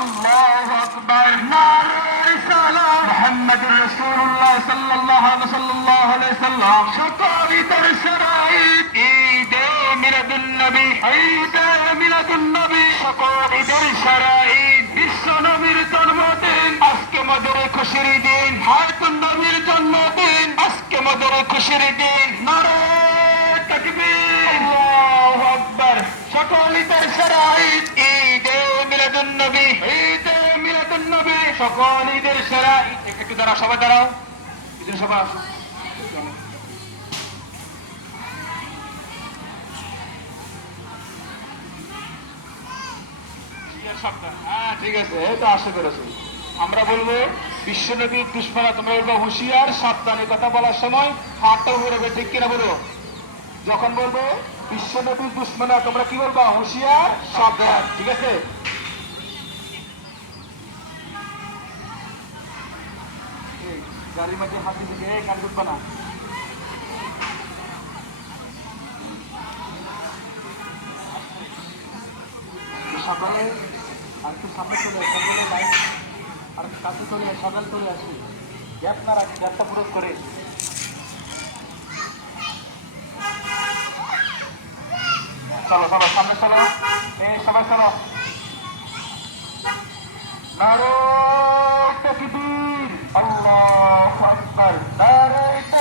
আল্লাহু আকবার নারে রিসালাত মুহাম্মাদুর রাসূলুল্লাহ সাল্লাল্লাহু আলাইহি সাল্লাম সকল ঈদের শরাঈত ঈদে মিলাদুন নবী ঈদে মিলাদুন নবী সকল ঈদের শরাঈত বিশ্ব নবীর জন্মদিন আজকে আমাদের খুশির দিন হায়াতুন নবীর জন্মদিন আজকে আমাদের খুশির দিন নারে তাকবীর আল্লাহু আকবার সকল ঈদের শরাঈত ঈদে মিলাদুন নবী ঈদে মিলাদুন নবী সকল ঈদের শরাঈত একটু দাঁড়াও সবাই দাঁড়াও ঈদের সবাই আসো হ্যাঁ ঠিক আছে এই তো আশা করেছি আমরা বলবো বিশ্বনবীর দুশ্মনা তোমরা বলবো হুঁশিয়ার সাবধানে কথা বলার সময় হাতটা উপরে রাখবে ঠিক কিনা বলো যখন বলবো বিশ্বনবীর দুশ্মনা তোমরা কি বলবা হুঁশিয়ার সাবধান ঠিক আছে গাড়ির মধ্যে হাত দিকে কাজ করবে না সকালে আর একটু সামনে চলে সকালে লাইট আর কাছে চলে সকাল চলে আসি গ্যাপ না রাখি গ্যাপটা পূরণ করে চলো চলো সামনে চলো এই সবাই চলো নারে তাকবীর আল্লাহু আকবার